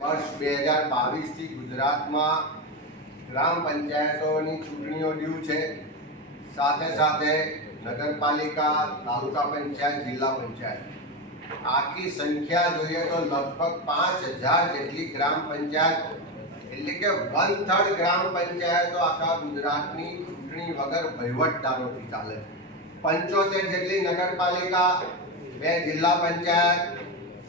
વર્ષ 2022 થી ગુજરાતમાં ગ્રામ પંચાયતોની ચૂંટણીઓ ડ્યુ છે. સાથે સાથે નગરપાલિકા, તાલુકા પંચાયત, જિલ્લા પંચાયત આખી સંખ્યા જોઈએ તો લગભગ 5000 જેટલી ગ્રામ પંચાયતો, એટલે કે 1/3 ગ્રામ પંચાયતો આખા ગુજરાતની ચૂંટણી વગર વહીવટદારોથી ચાલે છે. 75 જેટલી નગરપાલિકા, 2 જિલ્લા પંચાયત,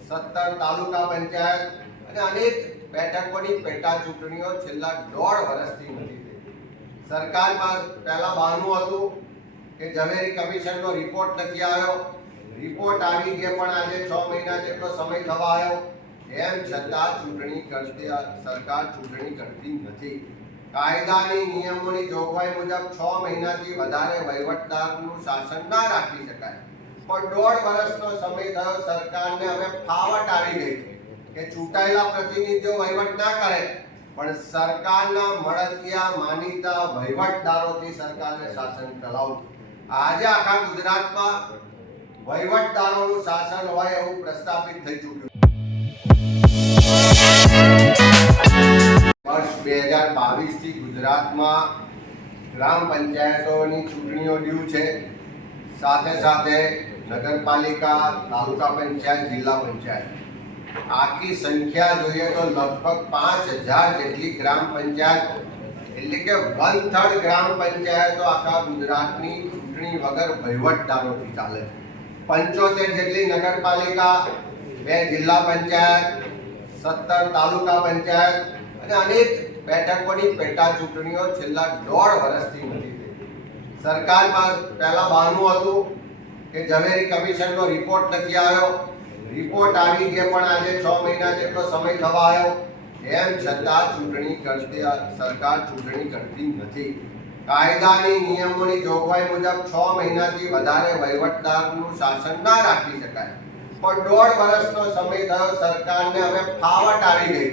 17 તાલુકા પંચાયત અને અનેક બેઠકોની પેટા ચૂંટણીઓ છેલ્લા 1.5 વર્ષથી નથી થઈ. સરકારમાં પહેલા બહાનું હતું કે ઝવેરી કમિશનનો રિપોર્ટ નથી આવ્યો. રિપોર્ટ આવી ગયા પણ આજે 6 મહિના જેટલો સમય થવા આવ્યો, એમ છતાં સરકાર ચૂંટણી કરતી નથી. કાયદાની નિયમોની જોગવાઈ મુજબ 6 મહિનાથી વધારે વહીવટદારનું શાસન ના રાખી શકાય, પણ 1.5 વર્ષનો સમય થયો. સરકારને હવે ફાવટ આવી ગઈ છે કે ચૂંટાયેલા પ્રતિનિધિઓ વહીવટ ના કરે, પણ સરકારના મળતિયા માનીતા વહીવટદારોથી સરકારને શાસન ચલાવવું. આજે આખા ગુજરાતમાં વહીવટદારોનું શાસન હોય એવું પ્રસ્થાપિત થઈ ચૂક્યું. વર્ષ 2022 થી ગુજરાતમાં ગ્રામ પંચાયતોની ચૂંટણીઓ ડ્યુ છે. સાથે સાથે નગરપાલિકા, તાલુકા પંચાયત, જિલ્લા પંચાયત આખી સંખ્યા જોઈએ તો લગભગ 5000 જેટલી ગ્રામ પંચાયતો, એટલે કે 1/3 ગ્રામ પંચાયતો આખા ગુજરાતની ચૂંટણી વગર વહીવટદારોથી ચાલે છે. 75 જેટલી નગરપાલિકા, 2 જિલ્લા પંચાયત, 17 તાલુકા પંચાયત અને અનેક બેઠકોની પેટા ચૂંટણીઓ છેલ્લા 1.5 વર્ષથી નથી થઈ. સરકારમાં પહેલા બહાનું હતું કે ઝવેરી કમિશનનો રિપોર્ટ નથી આવ્યો. રિપોર્ટ આવી ગયા પણ આજે 6 મહિના જેટલો સમય થવા આવ્યો, એમ છતાં સરકાર ચૂંટણી કરતી નથી. કાયદાની નિયમોની જોગવાઈ મુજબ 6 મહિનાથી વધારે વહીવટદારનું શાસન ના રાખી શકાય, પણ 1.5 વર્ષનો સમય થયો. સરકારને હવે ફાવટ આવી ગઈ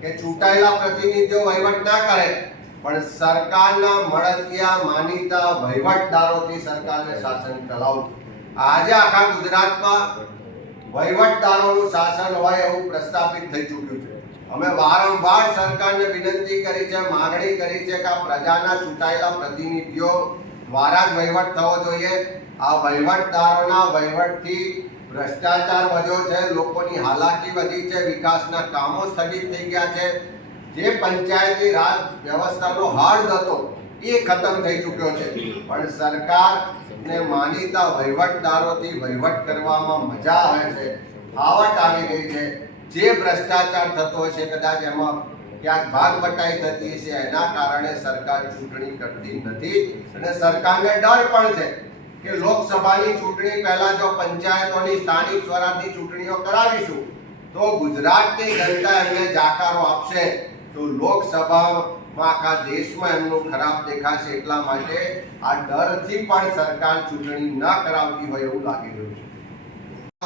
છે કે ચૂંટાયેલા પ્રતિનિધિઓ વહીવટ ના કરે, પણ સરકારના મળતિયા માનીતા વહીવટદારોથી સરકારને શાસન ચલાવવું. આજે આખા ગુજરાતમાં વહીવટદારોનું શાસન હોય એવું પ્રસ્થાપિત થઈ ચૂક્યું છે. અમે વારંવાર સરકારને વિનંતી કરી છે, માંગણી કરી છે કે આ પ્રજાના ચૂંટાયેલા પ્રતિનિધિઓ દ્વારા જ વહીવટ થવો જોઈએ. આ વહીવટદારોના વહીવટથી ભ્રષ્ટાચાર વધ્યો છે, લોકોની હાલાકી વધી છે, વિકાસના કામો સ્થગિત થઈ ગયા છે. જે પંચાયતી રાજ વ્યવસ્થાનો હાર્દ હતો એ ખતમ થઈ ચૂક્યો છે. પણ સરકારને માનીતા વહીવટદારોથી વહીવટ કરવામાં મજા આવે છે, ફાવટ આવી ગઈ છે. જે ભ્રષ્ટાચાર થતો હોય છે, કદાચ એમાં ક્યાંક ભાગ બટાઈ થતી છે, એના કારણે સરકાર ચૂંટણી કરતી નથી. અને સરકારને ડર પણ છે કે લોકસભાની ચૂંટણી પહેલા જો પંચાયતોની સ્થાનિક સ્વરાજની ચૂંટણીઓ કરાવીશું તો ગુજરાતની જનતા એમને જાકારો આપશે, તો લોકસભામાં આખા દેશમાં એમનું ખરાબ દેખાશે. એટલા માટે આ ડરથી પણ સરકાર ચૂંટણી ન કરાવતી હોય એવું લાગી રહ્યું છે.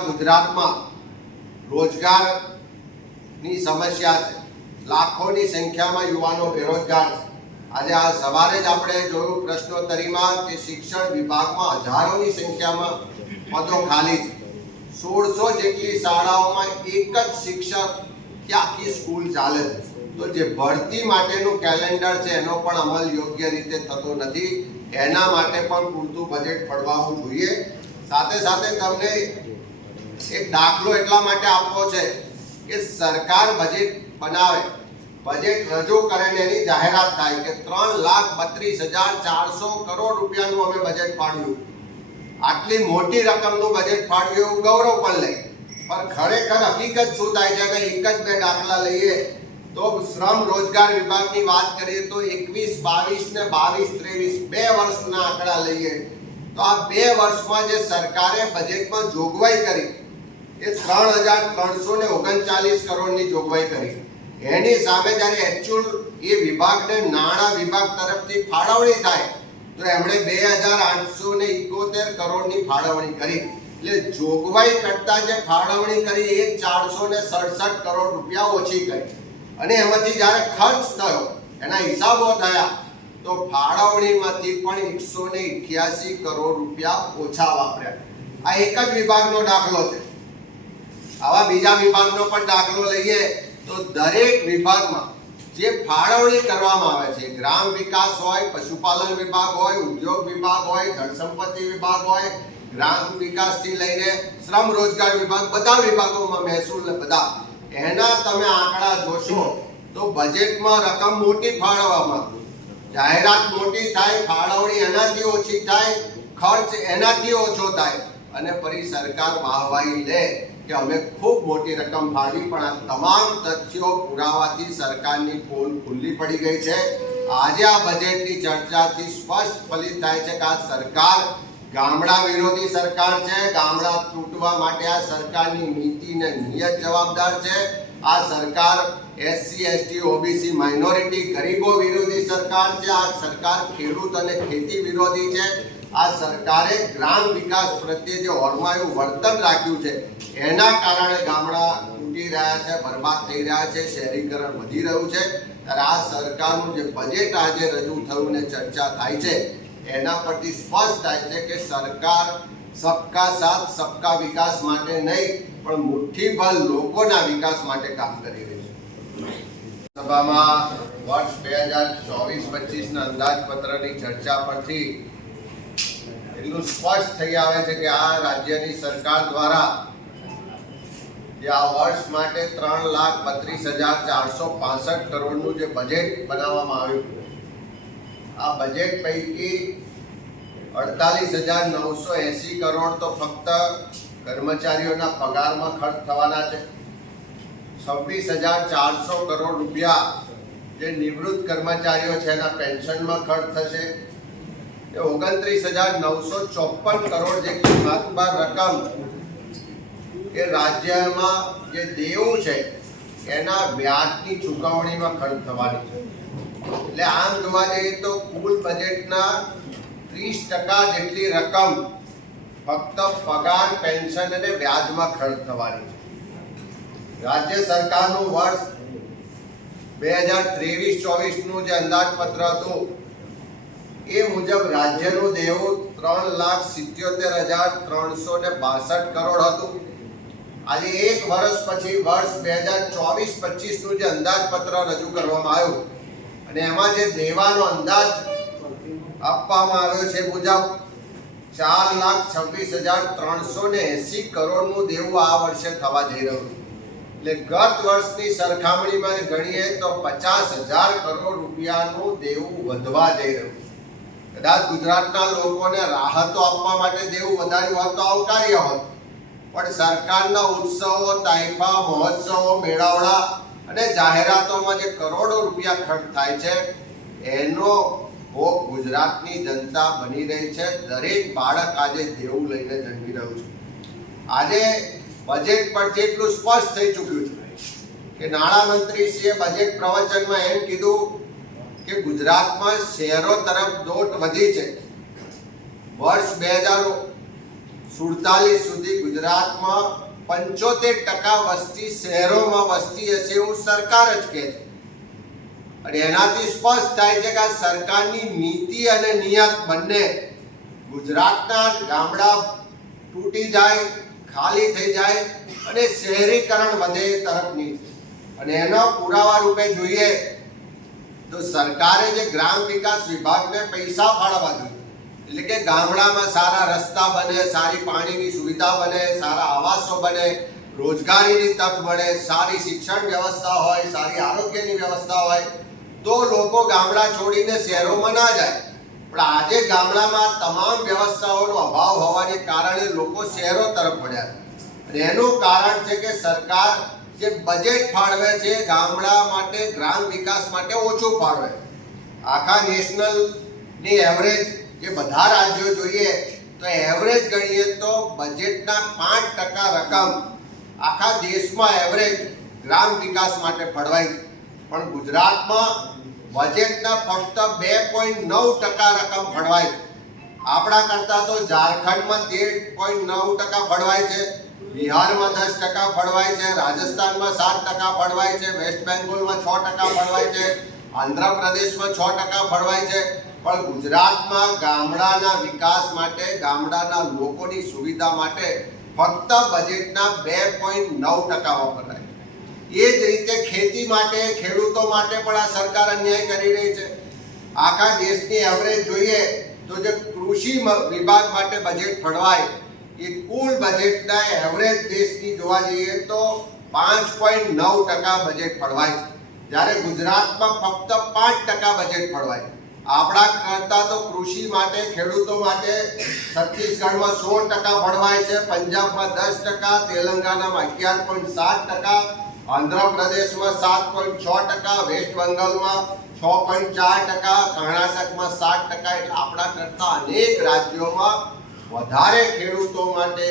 ગુજરાતમાં રોજગારની સમસ્યા છે. લાખોની સંખ્યામાં યુવાનો બેરોજગાર છે. આજે આ સવારે જ આપણે જોયું પ્રશ્નોત્તરીમાં કે શિક્ષણ વિભાગમાં હજારોની સંખ્યામાં પદો ખાલી છે. 1600 જેટલી શાળાઓમાં એક જ શિક્ષક કે આખી સ્કૂલ ચાલે છે. તો જે ભરતી માટેનું કેલેન્ડર છે એનો પણ અમલ યોગ્ય રીતે થતો નથી. એના માટે પણ પૂરતું બજેટ ફળવાવું જોઈએ. સાથે સાથે તમને એક દાખલો એટલા માટે આપવો છે કે સરકાર બજેટ બનાવે, બજેટ રજૂ કરે ને એની જાહેરાત થાય કે 3,32,400 કરોડ રૂપિયાનું અમે બજેટ ફાળવ્યું. આટલી મોટી રકમનું બજેટ ફાળવ્યું એવું ગૌરવ પણ લે, પણ ખરેખર હકીકત શું થાય છે? અને એક જ 2 દાખલા લઈએ તો શ્રમ રોજગાર વિભાગની વાત કરીએ તો 21-22 ને 22-23 2 વર્ષના આંકડા લઈએ તો આ 2 વર્ષમાં જે સરકારે બજેટમાં જોગવાઈ કરી એ 3,339 કરોડની જોગવાઈ કરી. એની સામે જ્યારે એકચ્યુઅલ એ વિભાગને નાણાં વિભાગ તરફથી ફાળવણી થાય તો એમણે 2,871 કરોડની ફાળવણી કરી. એટલે જોગવાઈ કરતા જે ફાળવણી કરી એ 467 કરોડ રૂપિયા ઓછી કરી. અને એમાંથી જ્યારે ખર્ચ થયો, એના હિસાબો થયા તો ફાળવણીમાંથી પણ 188 કરોડ રૂપિયા ઓછા વાપર્યા. આ એક જ વિભાગનો દાખલો છે. આવા બીજા વિભાગનો પણ દાખલો લઈએ તો દરેક વિભાગમાં જે ફાળવણી કરવામાં આવે છે, ગ્રામ વિકાસ હોય, પશુપાલન વિભાગ હોય, ઉદ્યોગ વિભાગ હોય, જળસંપત્તિ વિભાગ હોય, ગ્રામ વિકાસથી લઈને શ્રમ રોજગાર વિભાગ, બધા વિભાગોમાં મહેસૂલ બધા એના તમે આંકડા જોશો તો બજેટમાં રકમ મોટી ફાળવવામાં, જાહેરાત મોટી થાય, ફાળવણી એનાથી ઓછી થાય, ખર્ચ એનાથી ઓછો થાય અને ફરી સરકાર વાહવાહી લે કે અમે ખૂબ મોટી રકમ ફાળવી. પણ આ તમામ તથ્યો પુરાવાથી સરકારની પોલ ખુલ્લી પડી ગઈ છે. આજે આ બજેટની ચર્ચાથી સ્પષ્ટ ફલિત થાય છે કે આ સરકાર ગામડા વિરોધી સરકાર છે. ગામડા તૂટવા માટે આ સરકારની નીતિ ને નિયત જવાબદાર છે. આ સરકાર એસસી, એસટી, ઓબીસી, માઇનોરિટી, ગરીબો વિરોધી સરકાર છે. આ સરકાર ખેડૂત અને ખેતી વિરોધી છે. આ સરકારે ગ્રામ વિકાસ પ્રત્યે જે ઓરમાયું વર્તન રાખ્યું છે એના કારણે ગામડા તૂટી રહ્યા છે, બરબાદ થઈ રહ્યા છે, શહેરીકરણ વધી રહ્યું છે. ત્યારે આ સરકારનું જે બજેટ આજે રજૂ થયું ને ચર્ચા થાય છે એના પરથી સ્પષ્ટ થાય છે કે સરકાર સબકા સાથ સબકા વિકાસ માટે નહીં પણ મુઠ્ઠીભર લોકોના વિકાસ માટે કામ કરી રહી છે. સભામાં વર્ષ 2024-25 ના અંદાજપત્રની ચર્ચા પરથી એટલું સ્પષ્ટ થઈ આવે છે કે આ રાજ્યની સરકાર દ્વારા જે આ વર્ષ માટે 3,32,465 કરોડનું જે બજેટ બનાવવામાં આવ્યું, આ બજેટ પૈકી 48,980 કરોડ તો ફક્ત કર્મચારીઓના પગારમાં ખર્ચ થવાના છે. 26,400 કરોડ રૂપિયા જે નિવૃત્ત કર્મચારીઓ છે એના પેન્શનમાં ખર્ચ થશે. 29,954 કરોડ જેટલી માતબાર રકમ એ રાજ્યમાં જે દેવું છે એના વ્યાજની ચૂકવણીમાં ખર્ચ થવાની છે. એટલે આમ જોવા જઈએ તો કુલ બજેટના 30% જેટલી રકમ ફક્ત પગાર, પેન્શન અને વ્યાજમાં ખર્ચ થવાની છે. રાજ્ય સરકારનું વર્ષ 2023-24નું જે અંદાજપત્ર હતું એ મુજબ રાજ્યનું દેવું 3,77,362 કરોડ હતું. આજે એક વર્ષ પછી વર્ષ 2024-25નું જે અંદાજપત્ર રજૂ કરવામાં આવ્યું અને એમાં જે દેવાનો અંદાજ આપવામાં આવ્યો છે મુજબ 4,26,380 કરોડનું દેવું આ વર્ષે થવા જઈ રહ્યું છે. એટલે ગત વર્ષની સરખામણીમાં ગણીએ તો 50,000 કરોડ રૂપિયાનું દેવું વધવા જઈ રહ્યું છે. કદાચ ગુજરાતના લોકોને રાહતો આપવા માટે દેવું વધાર્યું હોત તો આવકાર્ય હોત, પણ સરકારના ઉત્સવો, તાઇફા, મહોત્સવો, મેળાવડા અને જાહેરાતોમાં જે કરોડો રૂપિયા ખર્ચ થાય છે એનો ભોગ ગુજરાતની જનતા બની રહી છે. દરેક બાળક આજે દેવું લઈને જન્મી રહ્યું છે. આજે બજેટ પરથી એટલું સ્પષ્ટ થઈ ચૂક્યું છે કે નાણામંત્રીશ્રીએ બજેટ પ્રવચનમાં એમ કીધું કે ગુજરાતમાં શહેરો તરફ દોટ વધી છે. વર્ષ 2047 સુધી ગુજરાતમાં 75% વસ્તી શહેરોમાં વસતી હશે એવું સરકાર જ કહે છે. અને એનાથી સ્પષ્ટ થાય છે કે આ સરકારની નીતિ અને નિયત બંને ગુજરાતના ગામડા તૂટી જાય, ખાલી થઈ જાય અને શહેરીકરણ વધે તરફની. અને એનો પુરાવા રૂપે જોઈએ તો સરકારે જે ગ્રામ વિકાસ વિભાગને પૈસા ફાળવવા જોઈએ, એટલે કે ગામડામાં સારા રસ્તા બને, સારી પાણીની સુવિધા બને, સારા આવાસો બને, રોજગારીની તક મળે, સારી શિક્ષણ વ્યવસ્થા હોય, સારી આરોગ્યની વ્યવસ્થા હોય તો લોકો ગામડા છોડીને શહેરોમાં ના જાય. પણ આજે ગામડામાં તમામ વ્યવસ્થાઓનો અભાવ હોવાને કારણે લોકો શહેરો તરફ વળ્યા. અને એનું કારણ છે કે સરકાર જે બજેટ ફાળવે છે ગામડા માટે, ગ્રામ વિકાસ માટે ઓછું ફાળવે. આખા નેશનલની એવરેજ જે બધા રાજ્યો જોઈએ તો એવરેજ ગણીએ તો બજેટના 5% રકમ આખા દેશમાં એવરેજ ગ્રામ વિકાસ માટે ફળવાય છે. પણ ગુજરાતમાં બજેટના ફક્ત 2.9% રકમ ફળવાય છે. આપણા કરતા તો ઝારખંડમાં 13.9% ફળવાય છે, બિહારમાં 10% ફળવાય છે, રાજસ્થાનમાં 7% ફળવાય છે, વેસ્ટ બેંગોલમાં 6% ફળવાય છે, આંધ્રપ્રદેશમાં 6% ફળવાય છે. પણ ગુજરાતમાં ગામડાના વિકાસ માટે, ગામડાના લોકોની સુવિધા માટે ફક્ત બજેટના 2.9% વપરાય. એ જ રીતે ખેતી માટે, ખેડૂતો માટે પણ આ સરકાર અન્યાય કરી રહી છે. આખા દેશની એવરેજ જોઈએ તો જે કૃષિ વિભાગ માટે બજેટ ફળવાય એ કુલ બજેટના એવરેજ દેશની જોવા જઈએ તો 5.9% બજેટ ફળવાય છે, જ્યારે ગુજરાતમાં ફક્ત 5% બજેટ ફળવાય. આપણા કરતા તો કૃષિ માટે, ખેડૂતો માટે છત્તીસગઢમાં 16% ફળવાય છે, પંજાબમાં 10%, તેલંગાણામાં 11.7%, આંધ્રપ્રદેશમાં 7.6%, વેસ્ટ બંગાળમાં 6.4%, કર્ણાટકમાં 7%. એટલે આપણા કરતા અનેક રાજ્યોમાં વધારે ખેડૂતો માટે